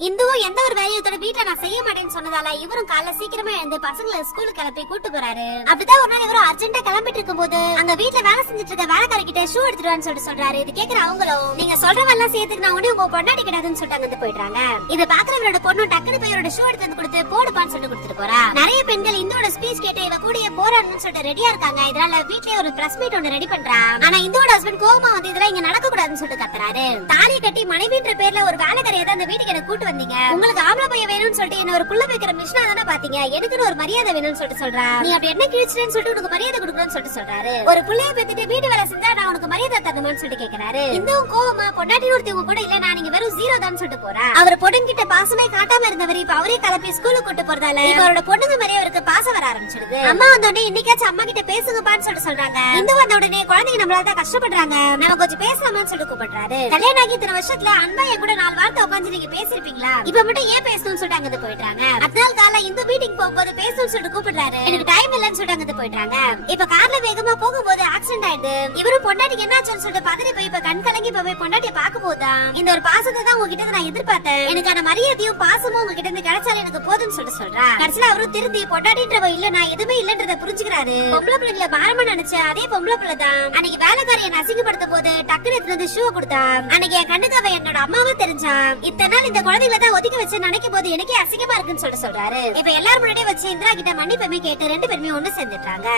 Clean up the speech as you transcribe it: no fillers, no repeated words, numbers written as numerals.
இந்துவும் எந்த ஒரு வேலையோட வீட்டுல நான் செய்ய மாட்டேன்னு சொன்னதால இவரும் காலைல சீக்கிரமா எழுந்து பசங்களை ஸ்கூலுக்கு கிளப்பி கூட்டு போறாரு. அப்படிதான் ஒரு நாள் இவரும் அர்ஜென்ட்டா கிளம்பிட்டு இருக்கும் போது அங்க வீட்டுல வேலை செஞ்சுட்டு இருக்க வேலைக்காரி கிட்ட ஷூ எடுத்துட்டு சொல்றாரு. இது கேக்குற அவங்களும் நீங்க சொல்றவெல்லாம் சேர்த்துக்கு நான் உடனே உங்க பொண்டாட்டி கிடையாதுன்னு சொல்லிட்டு அங்க போயிடுறாங்க. இதை பாக்குறவரோட பொண்ணு டக்குனு போய் அவரோட ஷூ எடுத்து வந்து கொடுத்து போடுப்பான்னு சொல்லிட்டு கொடுத்துட்டு போறா. நிறைய பெண்கள் இந்துவோட ஸ்பீச் கேட்டு இவ கூடிய போறான்னு சொல்லிட்டு ரெடியா இருக்காங்க. இதனால வீட்லயே ஒரு பிரஸ் மீட் ஒன்னு ரெடி பண்றான். ஆனா இந்துவோட ஹஸ்பண்ட் கோவமா வந்து இதெல்லாம் இங்க நடக்க கூடாதுன்னு சொல்லிட்டு கத்துறாரு. தாலியை கட்டி மனைவின்ற பேர்ல ஒரு வேலைக்காரியை தான் அந்த வீட்டுக்கு எனக்கு கூட்டு வந்தீங்க. உங்களுக்கு ஆம்பளை பையன் வேணும்னு சொல்லிட்டு என்ன ஒரு புள்ள வைக்கிற மிஷினா தானே பாத்தீங்க. எனக்குன்னு ஒரு மரியாதை வேணும்னு சொல்லிட்டு சொல்றா. நீ அப்படி என்ன கிழிச்சிட்டேன்னு சொல்லிட்டு உனக்கு மரியாதை கொடுக்கணும்னு சொல்லிட்டு சொல்றாரு. ஒரு புள்ளைய பெத்துட்டு வீட்டு வேலை செஞ்சா நான் உனக்கு மரியாதை தரணுமான்னு சொல்லிட்டு கேக்குறாரு. இந்துவும் கோவமா பொண்டாட்டி ஒருத்தவங்க கூட இல்ல நான் நீங்க வெறும் ஜீரோ தான் சொல்லிட்டு போறா. அவர் பொண்ணுங்கிட்ட பாசமே காட்டாம இருந்தவர் இப்ப அவரே கிளப்பி ஸ்கூலுக்கு கூட்டு போறதால அவரோட பொண்ணுங்க மாதிரியே அவருக்கு பாசம் வர ஆரம்பிச்சிடுது. அம்மா வந்த உடனே இன்னைக்காச்சும் அம்மா கிட்ட பேசுங்கப்பான்னு சொல்லிட்டு சொல்றாங்க. இந்து வந்த உடனே குழந்தைங்க நம்மளால தான் கஷ்டப்படுறாங்க, நம்ம கொஞ்சம் பேசலாமான்னு சொல்லிட்டு கூப்பிடுறாரு. கல்யாணம் ஆகி இத்தனை வருஷத்துல அன்பா என் கூட 4 வார்த்தை உட்காந்து நீங்க பேசிருப்பீங்களா, இப்ப மட்டும் ஏன் பேசணும்னு சொல்லிட்டு அங்க போயிட்டாங்க. அதனால கால இந்த மீட்டிங் போகும்போது பேசணும்னு சொல்லிட்டு கூப்பிடுறாரு. எனக்கு டைம் இல்லன்னு சொல்லிட்டு அங்க போயிட்டாங்க. இப்ப கார்ல வேகமா போகும்போது ஆக்சிடென்ட் ஆயிடுது. இவரு பொண்டாட்டிக்கு என்னாச்சுன்னு சொல்லிட்டு பதறி போய் இப்ப கண் கலங்கி போய் பொண்டாட்டிய பாக்க போதா. இந்த ஒரு பாசத்தை தான் உங்ககிட்ட நான் எதிர்பார்த்தேன், எனக்கான மரியாதையும் பாசமும் உங்ககிட்ட இருந்து கிடைச்சாலும் எனக்கு போதும்னு சொல்லிட்டு சொல்றா. கடைசியில அவரும் திருந்தி பொண்டாட்டின்றவ இல்ல நான் எதுவுமே இல்லன்றத புரிஞ்சுக்கிறாரு. பொம்பளை பிள்ளைங்களை பாரமா நினைச்ச அதே பொம்பளை பிள்ளை தான் அன்னைக்கு வேலைக்காரியை அசிங்கப்படுத்த போது டக்குனு எடுத்து ஷூ கொடுத்தா. அன்னைக்கு என் கண்ணுக்கு அவ என்னோட அம்மாவா தெரிஞ்சான். இத்தனை நாள் இந்த குழந்தைகளை தான் ஒதுக்கி வச்சு நினைக்கும் போது எனக்கே அசிங்கமா இருக்குன்னு சொல்லிட்டு சொல்றாரு. இப்ப எல்லாரும் முன்னாடியே வச்சு இந்திரா கிட்ட மன்னிப்புமே கேட்டு 2 பேருமே ஒண்ணு சேர்ந்துட்டாங்க.